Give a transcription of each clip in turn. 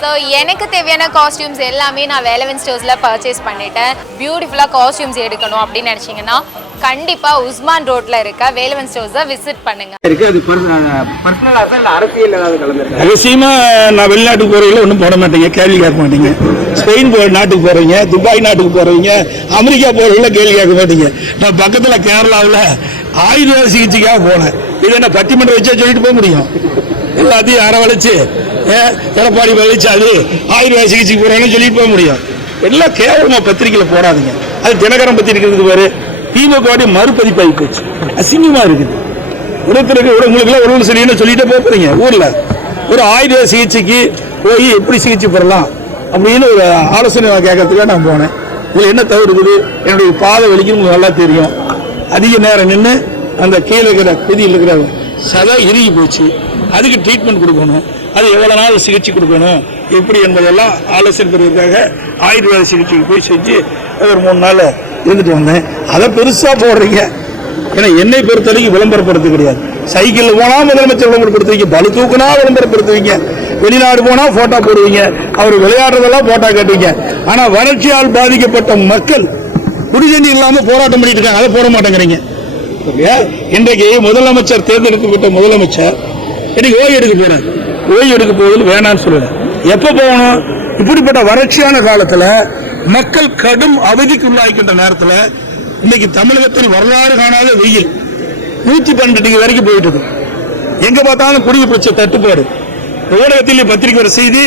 So எனக்கு தேவையான costumes எல்லாமே நான் வேலவன் ஸ்டோர்ஸில் பர்ச்சேஸ் பண்ணிட்டேன். பியூட்டிஃபுல்லாக காஸ்டியூம்ஸ் எடுக்கணும் அப்படின்னு நினச்சிங்கன்னா கண்டிப்பாக உஸ்மான் ரோட்டில் இருக்க வேலவன் ஸ்டோர்ஸை விசிட் பண்ணுங்க. இருக்கு அது பர்சனலா தான் இல்ல அரசியல் ஏதாவது கலந்துருக்கு? ரகசியமா நான் வெளிநாட்டுக்கு போறவங்கள ஒன்றும் போட மாட்டேங்க கேள்வி கேட்க மாட்டீங்க. ஸ்பெயின் போ நாட்டுக்கு போறவங்க துபாய் நாட்டுக்கு போறவங்க அமெரிக்கா போறவங்கள கேள்வி கேட்க மாட்டீங்க. நான் பக்கத்துல கேரளாவில் ஆயுர்வேத சிகிச்சைக்காக போனேன். இது என்ன பட்டிமன்றம் வச்சா சொல்லிட்டு போக முடியும்? எல்லாத்தையும் அரவழைச்சு எடப்பாடி பழனிசாமி ஆயுர்வேத சிகிச்சைக்கு போறாங்கன்னு சொல்லிட்டு போக முடியும். எல்லாம் கேவலமா பத்திரிக்கையில் போடாதீங்க. அது தினகரம் பத்திரிக்கிறது பாரு. திமுக மறுபதிப்பாகி போச்சு. அசிங்கமா இருக்குது. ஒருத்தருக்கு ஒரு உங்களுக்கு எல்லாம் உடம்பு சரியில்லைன்னு சொல்லிட்டு போக போறீங்க. ஊர்ல. ஒரு ஆயுர்வேத சிகிச்சைக்கு போய் எப்படி சிகிச்சை பெறலாம்? அப்படின்னு ஒரு ஆலோசனை கேட்கறதுக்காக நான் போனேன். இதுல என்ன தவறு இருக்குது? என்னுடைய பாதை வலிக்குன்னு உங்களுக்கு நல்லா தெரியும். அதிக நேரம் நின்று அந்த கீழே இருக்கிற குதியில் இருக்கிற சதை இறுகி போச்சு. அதுக்கு ட்ரீட்மெண்ட் கொடுக்கணும். அது எவ்வளோ நாள் சிகிச்சை கொடுக்கணும். எப்படி என்பதெல்லாம் ஆலோசனை பெறுவதற்காக ஆயுர்வேத சிகிச்சைக்கு போய் செஞ்சு ஒரு மூணு நாள் இருந்துட்டு வந்தேன். அதை பெருசாக போடுறீங்க. ஏன்னா என்னை பொறுத்தவரைக்கும் விளம்பரப்படுத்த கிடையாது. சைக்கிளில் போனால் முதலமைச்சர் விளம்பரப்படுத்துவீங்க. பலு தூக்குனா விளம்பரப்படுத்துவீங்க. வெளிநாடு போனால் போட்டோ போடுவீங்க. அவர் விளையாடுறதெல்லாம் போட்டோ காட்டுவீங்க. ஆனால் வறட்சியால் பாதிக்கப்பட்ட மக்கள் குடிதண்ணி இல்லாமல் போராட்டம் பண்ணிட்டு இருக்காங்க. அதை போட மாட்டேங்கிறீங்க. இன்றைக்கு முதலமைச்சர் தேர்ந்தெடுக்கப்பட்ட முதலமைச்சர் இன்னைக்கு ஓய்வு எடுக்க போறேன். ஓய்வு எடுக்க போவதில் வேணாம்னு சொல்லுவேன் எப்ப போகணும்? இப்படிப்பட்ட வறட்சியான காலத்துல மக்கள் கடும் அவதிக்கு உள்ளாகிக்கின்ற நேரத்தில் இன்னைக்கு தமிழகத்தில் வரலாறு காணாத வெயில். நூத்தி பன்னெண்டு டிகிரி வரைக்கும் போயிட்டு இருக்கு. எங்க பார்த்தாலும் குடிநீர் பிரச்சனை தட்டுப்பாடு ஊடகத்தில் பத்திரிகை வர செய்தி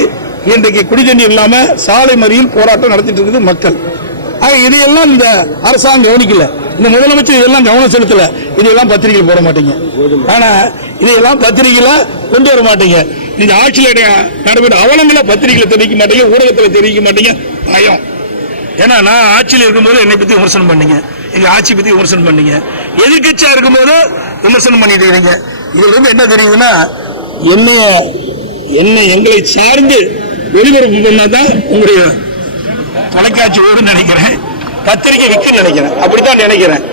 இன்றைக்கு குடிதண்ணி இல்லாம சாலை மறியல் போராட்டம் நடத்திட்டு இருக்குது மக்கள். ஆக இதையெல்லாம் இந்த அரசாங்கம் கவனிக்கல. இந்த முதலமைச்சர் இதெல்லாம் கவனம் செலுத்தல. இதையெல்லாம் பத்திரிகையில் போட மாட்டீங்க. ஆனா இதையெல்லாம் பத்திரிகையில கொண்டு வர மாட்டீங்க. நீங்க ஆட்சியில் நடைபெற்ற அவலங்களை பத்திரிகையில தெரிவிக்க மாட்டீங்க ஊடகத்துல தெரிவிக்க மாட்டீங்க. பயம். ஏன்னா நான் ஆட்சியில் இருக்கும்போது என்னை பத்தி விமர்சனம் பண்ணீங்க. எங்க ஆட்சி பத்தி விமர்சனம் பண்ணீங்க. எதிர்கட்சியா இருக்கும்போது விமர்சனம் பண்ணிட்டு இருக்கீங்க. இதுல இருந்து என்ன தெரியுதுன்னா என்னைய என்னை எங்களை சார்ந்து ஒளிபரப்பு பண்ணாதான் உங்களுடைய தொலைக்காட்சி ஓடுன்னு நினைக்கிறேன். கத்திரிக்கை விற்கும் நினைக்கிறேன். அப்படித்தான் நினைக்கிறேன்.